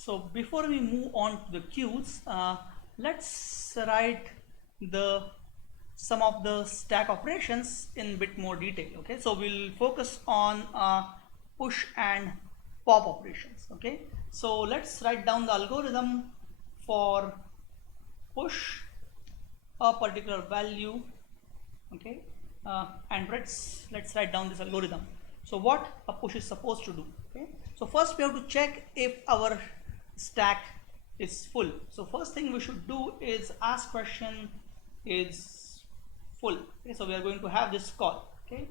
So before we move on to the queues, let's write the some of the stack operations in bit more detail. Okay, so we'll focus on push and pop operations. Okay, so let's write down the algorithm for push a particular value. Okay, and let's write down this algorithm. So what a push is supposed to do. Okay, so first we have to check if our stack is full. So first thing we should do is ask question is full. Okay, so we are going to have this call. Okay,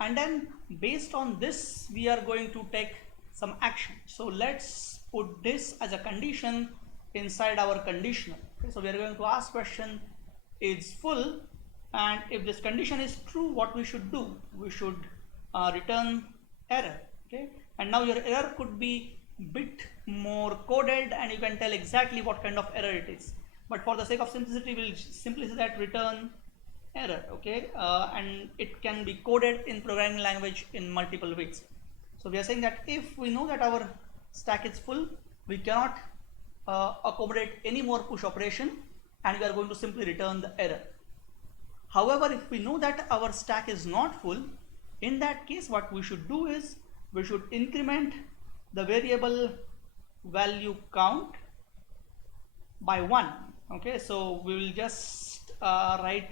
and then based on this we are going to take some action. So let's put this as a condition inside our conditional. Okay, so we are going to ask question is full, and if this condition is true, what we should do, we should return error. Okay, and now your error could be bit more coded and you can tell exactly what kind of error it is, but for the sake of simplicity we'll simply say that return error. Okay, and it can be coded in programming language in multiple ways. So we are saying that if we know that our stack is full, we cannot accommodate any more push operation, and we are going to simply return the error. However, if we know that our stack is not full, in that case what we should do is we should increment the variable value count by 1. Okay, so we will just write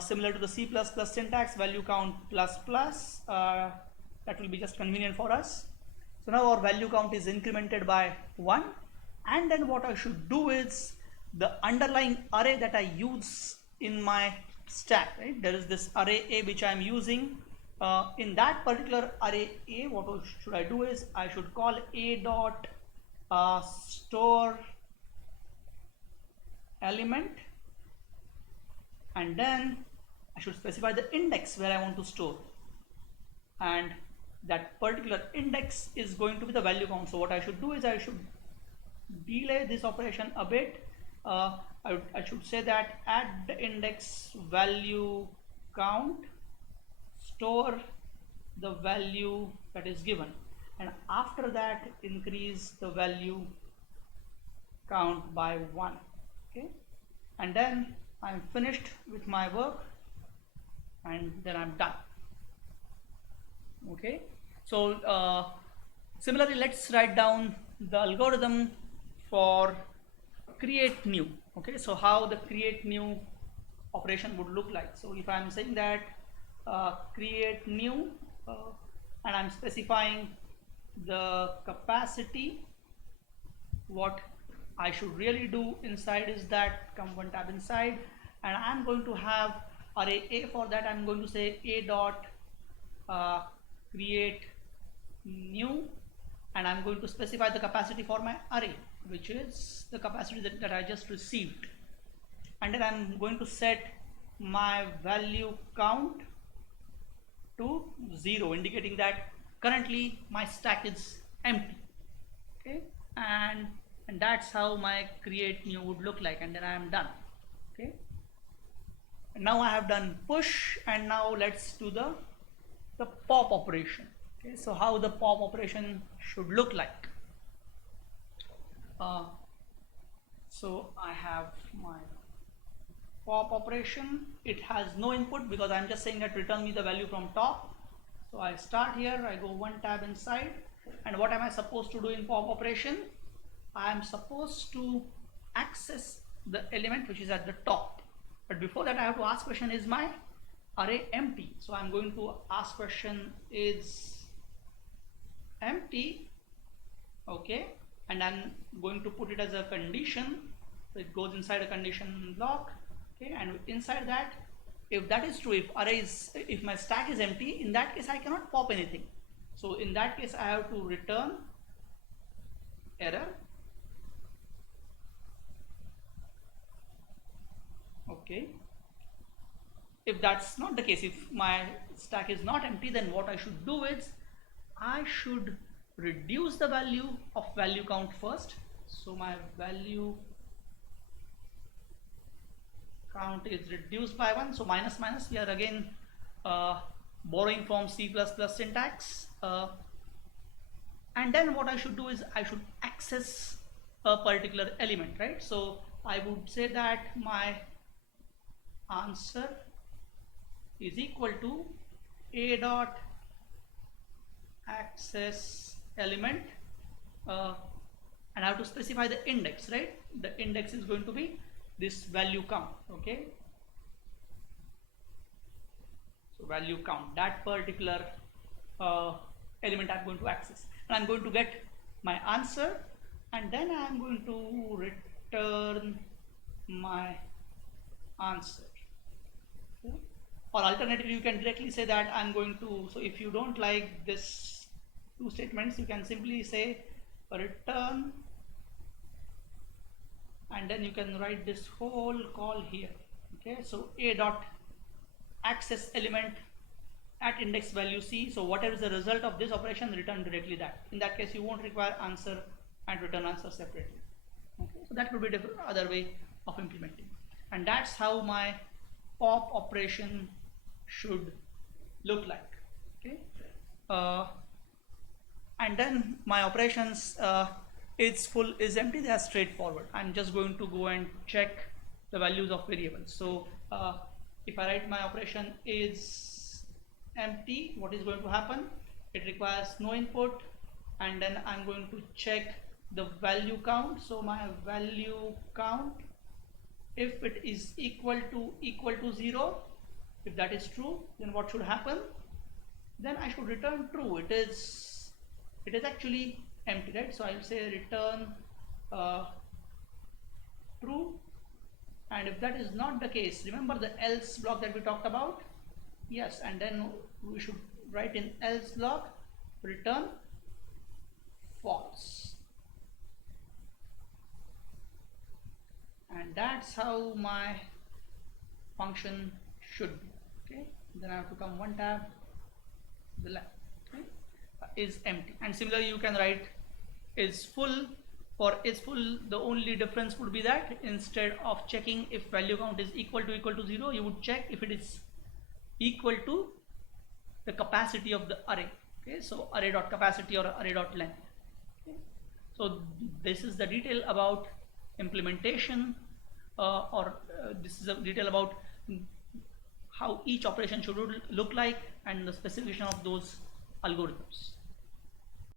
similar to the C++ syntax, value count plus plus. That will be just convenient for us. So now our value count is incremented by 1, and then what I should do is the underlying array that I use in my stack, right? There is this array A which I am using. In that particular array A, what should I do is I should call A dot store element, and then I should specify the index where I want to store, and that particular index is going to be the value count. So what I should do is I should delay this operation a bit. I should say that at the index value count store the value that is given, and after that increase the value count by 1. Okay, and then I'm finished with my work, and then I'm done. Okay, so similarly let's write down the algorithm for create new. Okay, so how the create new operation would look like. So if I'm saying that create new and I'm specifying the capacity, what I should really do inside is that come one tab inside, and I'm going to have array A. For that I'm going to say A dot create new, and I'm going to specify the capacity for my array, which is the capacity that I just received, and then I'm going to set my value count to 0, indicating that currently my stack is empty. Okay, and that's how my create new would look like, and then I am done. Okay, and now I have done push, and now let's do the pop operation. Okay, so how the pop operation should look like. So I have my pop operation. It has no input because I'm just saying that return me the value from top. So I start here, I go one tab inside, and what am I supposed to do in pop operation? I am supposed to access the element which is at the top, but before that I have to ask question, is my array empty? So I'm going to ask question is empty. Okay, and I'm going to put it as a condition, so it goes inside a condition block. Okay, and inside that, if that is true, if my stack is empty, in that case I cannot pop anything. So in that case I have to return error. Okay, if that's not the case, if my stack is not empty, then what I should do is I should reduce the value of value count first. So my value count is reduced by 1. So minus minus, we are again borrowing from C++ syntax, and then what I should do is I should access a particular element, right? So I would say that my answer is equal to a dot access element, and I have to specify the index, right? The index is going to be this value count, okay? So value count, that particular element I'm going to access, and I'm going to get my answer, and then I'm going to return my answer. Okay? Or alternatively, you can directly say that I'm going to, so if you don't like this two statements, you can simply say return, and then you can write this whole call here. Okay, so a dot access element at index value c, so whatever is the result of this operation, return directly that. In that case, you won't require answer and return answer separately. Okay, so that would be the other way of implementing, and that's how my pop operation should look like. Okay, and then my operations is full, is empty, they are straightforward. I'm just going to go and check the values of variables. So if I write my operation is empty, what is going to happen? It requires no input, and then I'm going to check the value count. So my value count, if it is equal to 0, if that is true, then what should happen? Then I should return true. It is actually empty, right? So I'll say return true, and if that is not the case, remember the else block that we talked about? Yes, and then we should write in else block return false, and that's how my function should be. Okay, then I have to come one tab to the left. Okay, is empty, and similarly you can write is full. For is full, the only difference would be that instead of checking if value count is equal to 0, you would check if it is equal to the capacity of the array. Okay, so array dot capacity or array dot length. Okay, so this is the detail about implementation, this is a detail about how each operation should look like and the specification of those algorithms.